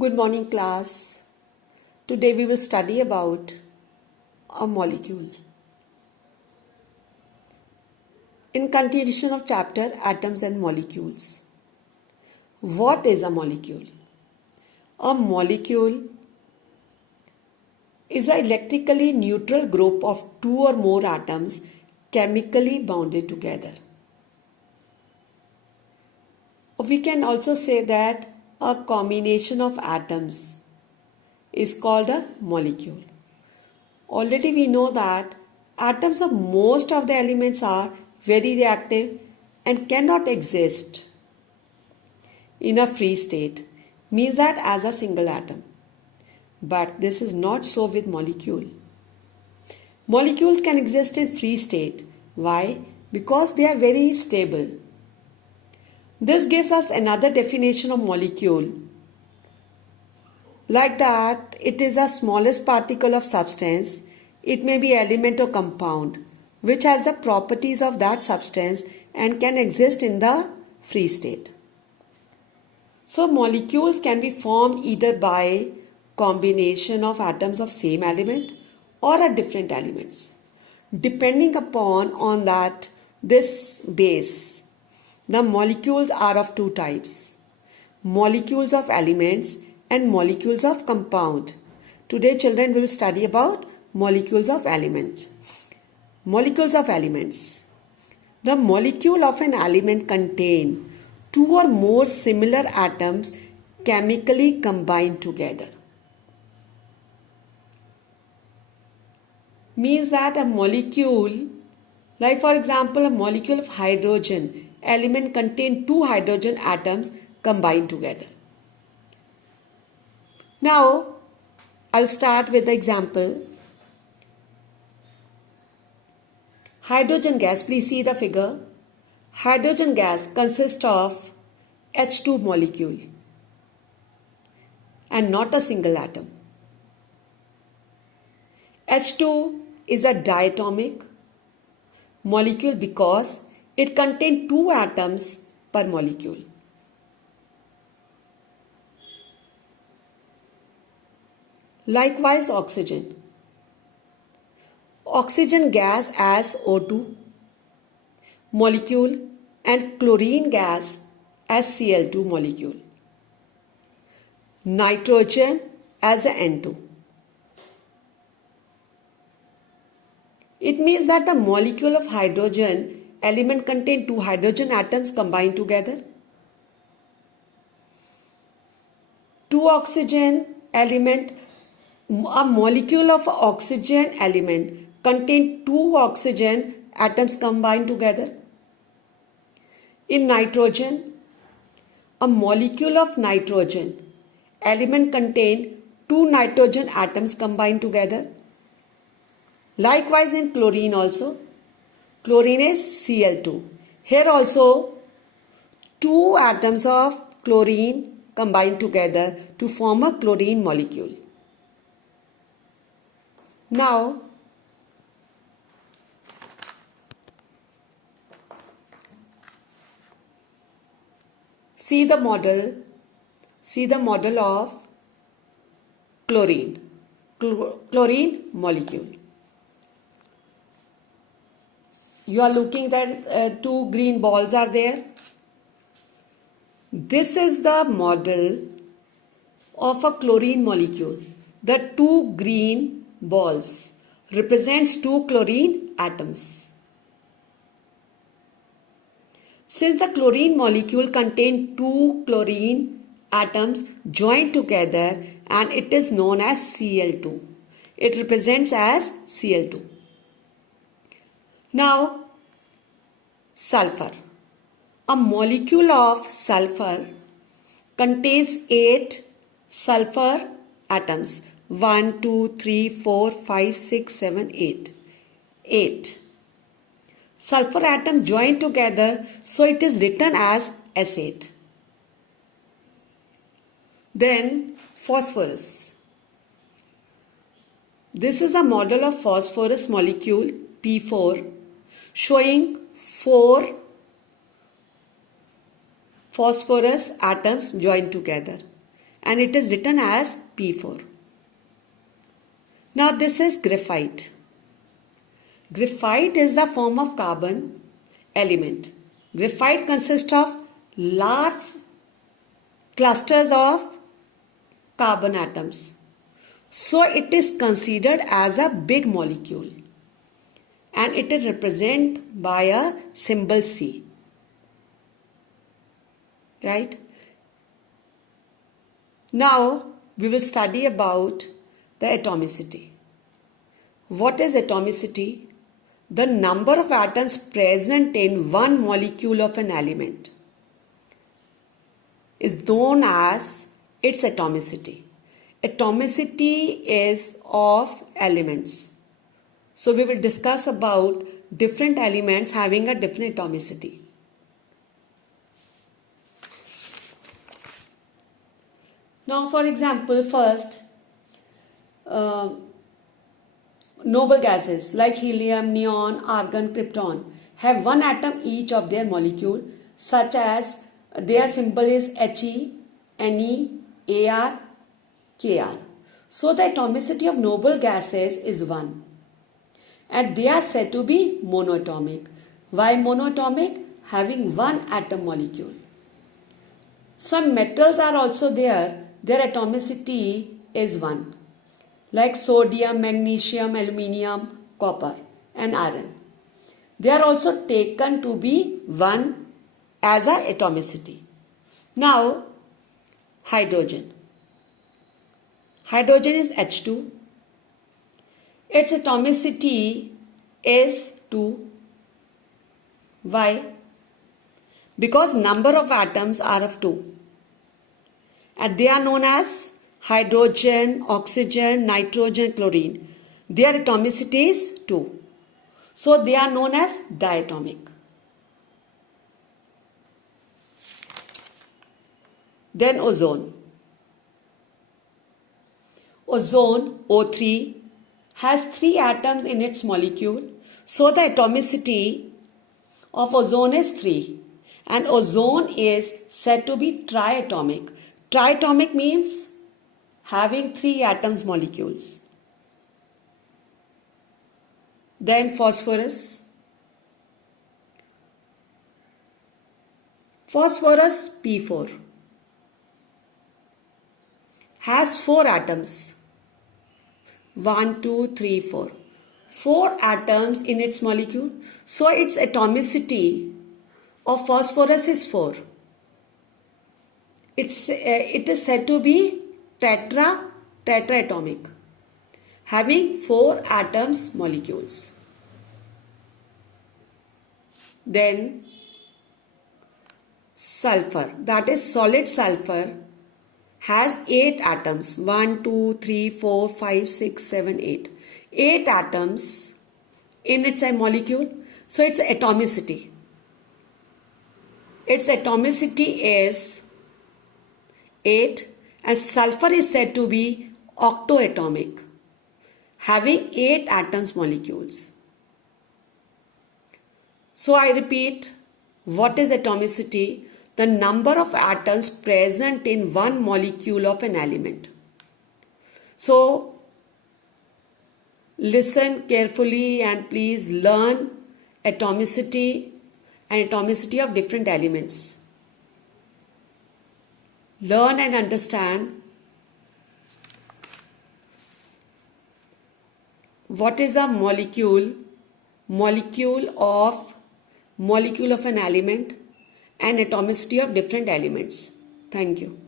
Good morning, class. Today we will study about a molecule. In continuation of chapter Atoms and Molecules. What is a molecule? A molecule is an electrically neutral group of two or more atoms chemically bounded together. We can also say that a combination of atoms is called a molecule. Already we know that atoms of most of the elements are very reactive and cannot exist in a free state, means that as a single atom. But this is not so with molecule. Molecules can exist in free state. Why? Because they are very stable. This gives us another definition of molecule. Like that, it is the smallest particle of substance. It may be element or compound, which has the properties of that substance and can exist in the free state. So molecules can be formed either by combination of atoms of same element or at different elements. Depending upon on that this base, the molecules are of two types: molecules of elements and molecules of compound. Today children will study about molecules of elements. Molecules of elements. The molecule of an element contain two or more similar atoms chemically combined together. Means that a molecule, like for example a molecule of hydrogen element contain two hydrogen atoms combined together. Now I'll start with the example. Hydrogen gas, please see the figure. Hydrogen gas consists of H2 molecule and not a single atom. H2 is a diatomic molecule because it contains two atoms per molecule. Likewise, oxygen. Oxygen gas as O2 molecule and chlorine gas as Cl2 molecule. Nitrogen as a N2. It means that the molecule of hydrogen element contain two hydrogen atoms combined together. Two oxygen element, a molecule of oxygen element contain two oxygen atoms combined together. In nitrogen, a molecule of nitrogen element contain two nitrogen atoms combined together. Likewise in chlorine also. Chlorine is Cl2. Here also two atoms of chlorine combine together to form a chlorine molecule. Now see the model of chlorine molecule. You are looking that two green balls are there. This is the model of a chlorine molecule. The two green balls represents two chlorine atoms. Since the chlorine molecule contains two chlorine atoms joined together and it is known as Cl2. It represents as Cl2. Now, sulfur. A molecule of sulfur contains 8 sulfur atoms. 1, 2, 3, 4, 5, 6, 7, 8. 8 sulfur atoms joined together, so it is written as S8. Then phosphorus. This is a model of phosphorus molecule P4 showing 4 phosphorus atoms joined together and it is written as P4. Now this is graphite. Graphite is the form of carbon element. Graphite consists of large clusters of carbon atoms. So it is considered as a big molecule and it is represented by a symbol C. Right? Now we will study about the atomicity. What is atomicity? The number of atoms present in one molecule of an element is known as its atomicity. Atomicity is of elements. So we will discuss about different elements having a different atomicity. Now for example, first noble gases like helium, neon, argon, krypton have one atom each of their molecule, such as their symbol is He, Ne, Ar, Kr. So the atomicity of noble gases is 1 and they are said to be monoatomic. Why monoatomic? Having one atom molecule. Some metals are also there, their atomicity is 1, like sodium, magnesium, aluminium, copper and iron. They are also taken to be 1 as a atomicity. Now hydrogen. Hydrogen is H2. Its atomicity is 2. Why? Because number of atoms are of 2. And they are known as hydrogen, oxygen, nitrogen, chlorine. Their atomicity is 2. So they are known as diatomic. Then ozone. Ozone, O3, has 3 atoms in its molecule. So the atomicity of ozone is 3. And ozone is said to be triatomic. Triatomic means having 3 atoms molecules. Then phosphorus. Phosphorus P4 has 4 atoms. 1, 2, 3, 4. 4 atoms in its molecule. So its atomicity of phosphorus is 4. It is said to be tetraatomic, having 4 atoms molecules. Then sulfur, that is solid sulfur, has 8 atoms. 1, 2, 3, 4, 5, 6, 7, 8. 8 atoms in its molecule. So its atomicity. Its atomicity is 8 and sulfur is said to be octoatomic, having 8 atoms molecules. So I repeat, what is atomicity? The number of atoms present in one molecule of an element. So listen carefully and please learn atomicity and atomicity of different elements. Learn and understand what is a molecule of an element and atomicity of different elements. Thank you.